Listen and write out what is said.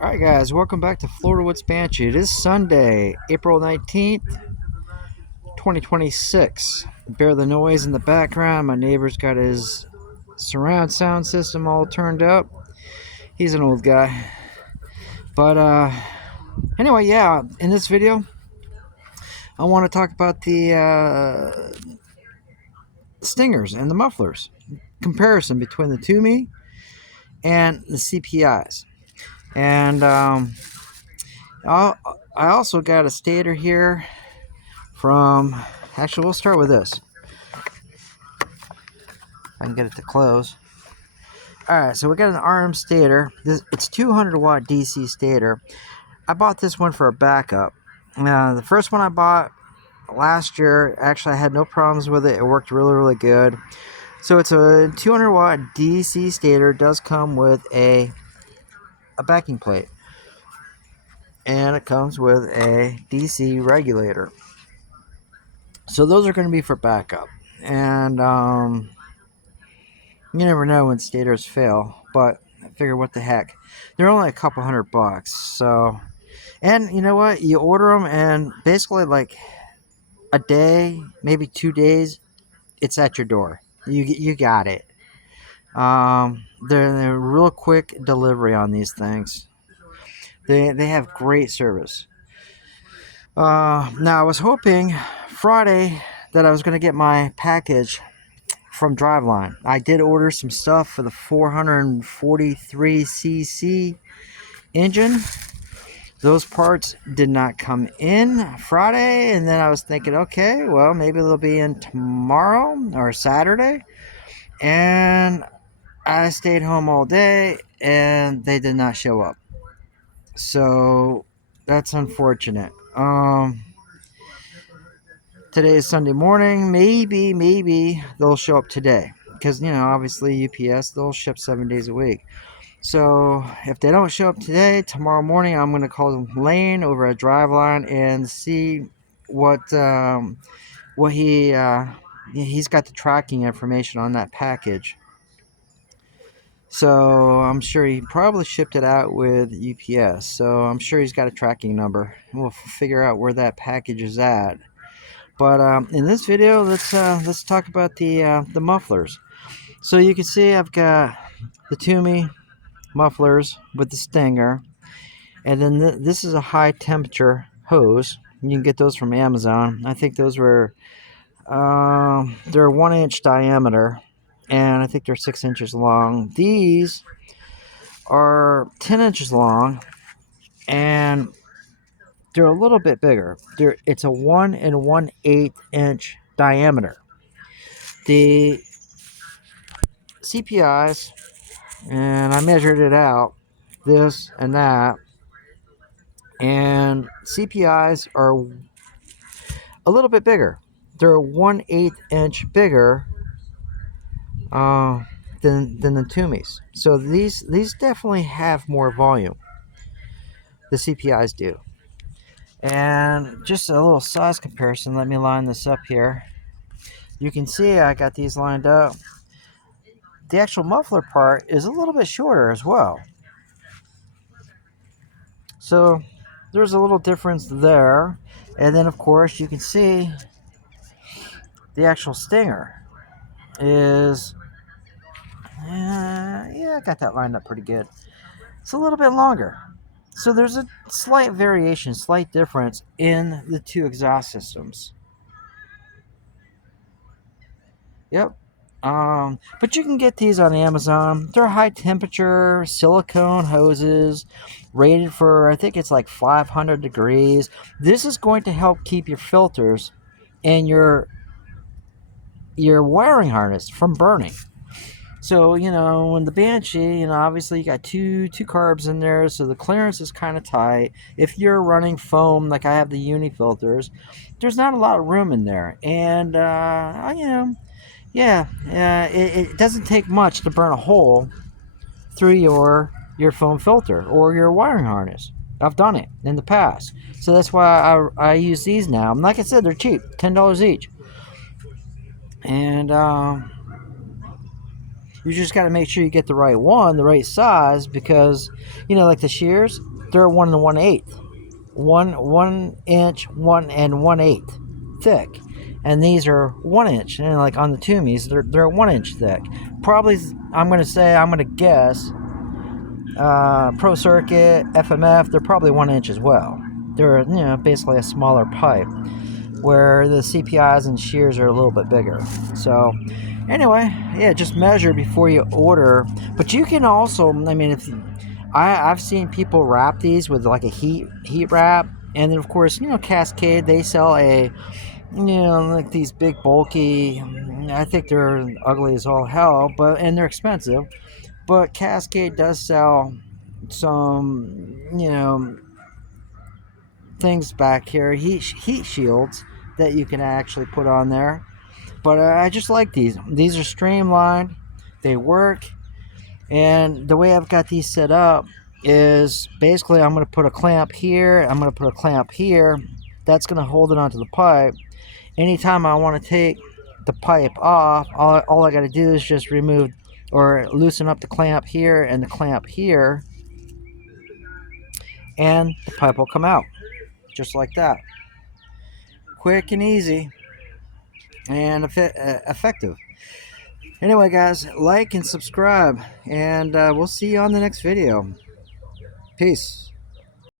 Alright guys, welcome back to Floridawoodsbanshee. It is Sunday, April 19th, 2026. Bear the noise in the background. My neighbor's got his surround sound system all turned up. He's an old guy. But anyway, yeah, in this video, I want to talk about the stingers and the mufflers. Comparison between the Toomey and the CPIs. And I also got a stator here from, actually we'll start with this. I can get it to close. Alright, so we got an RMSTATOR. It's 200 watt DC stator. I bought this one for a backup. The first one I bought last year, actually I had no problems with it. It worked really good. So it's a 200 watt DC stator. It does come with a backing plate. And it comes with a DC regulator. So those are going to be for backup. And you never know when stators fail, but I figure what the heck. They're only a couple $100. So, and you know what? You order them and basically like a day, maybe 2 days, it's at your door. You got it. They're real quick delivery on these things. They have great service. Now I was hoping Friday that I was going to get my package from Driveline. I did order some stuff for the 443cc engine. Those parts did not come in Friday, and then I was thinking, okay, well, maybe they'll be in tomorrow or Saturday. And I stayed home all day, and they did not show up. So that's unfortunate. Today is Sunday morning. Maybe they'll show up today. Because, you know, obviously UPS, they'll ship 7 days a week. So if they don't show up today, tomorrow morning I'm going to call Lane over at Driveline and see what he's got the tracking information on that package. So I'm sure he probably shipped it out with UPS. So I'm sure he's got a tracking number. We'll figure out where that package is at. But in this video, let's talk about the mufflers. So you can see I've got the Toomey mufflers with the stinger, and then this is a high temperature hose. You can get those from Amazon. I think those were they're 1 inch diameter, and I think they're 6 inches long. These are 10 inches long, and they're a little bit bigger. It's a 1 1/8 inch diameter. The CPIs, and I measured it out, this and that, and CPIs are a little bit bigger. They're 1/8 inch bigger than the Toomeys. So these definitely have more volume. The CPIs do. And just a little size comparison. Let me line this up here. You can see I got these lined up. The actual muffler part is a little bit shorter as well. So there's a little difference there. And then of course you can see the actual stinger is, yeah, I got that lined up pretty good. It's a little bit longer. So there's a slight variation, slight difference in the two exhaust systems. Yep. But you can get these on Amazon. They're high temperature silicone hoses, rated for, I think it's like 500 degrees. This is going to help keep your filters and your wiring harness from burning. So, you know, in the Banshee, you know, obviously you got two carbs in there, so the clearance is kind of tight. If you're running foam, like I have the uni filters, there's not a lot of room in there. And, you know, yeah, it doesn't take much to burn a hole through your foam filter or your wiring harness. I've done it in the past. So that's why I use these now. And like I said, they're cheap, $10 each. And, You just got to make sure you get the right one, the right size, because you know, like the shears, they're 1 1/8, 1 inch, 1 1/8 thick, and these are 1 inch. And like on the Toomies, they're 1 inch thick. Probably, I'm gonna guess, Pro Circuit, FMF, they're probably 1 inch as well. They're, you know, basically a smaller pipe, where the CPIs and shears are a little bit bigger. So anyway, yeah, just measure before you order. But you can also, I mean, if I've seen people wrap these with like a heat wrap, and then of course, you know, Cascade, they sell a, you know, like these big bulky, I think they're ugly as all hell, but and they're expensive. But Cascade does sell some, you know, things back here, heat shields that you can actually put on there. But I just like these. These are streamlined, they work, and the way I've got these set up is basically I'm going to put a clamp here, I'm going to put a clamp here. That's going to hold it onto the pipe. Anytime I want to take the pipe off, all I got to do is just remove or loosen up the clamp here and the clamp here, and the pipe will come out just like that. Quick and easy and effective. Anyway, guys, like and subscribe, and we'll see you on the next video. Peace.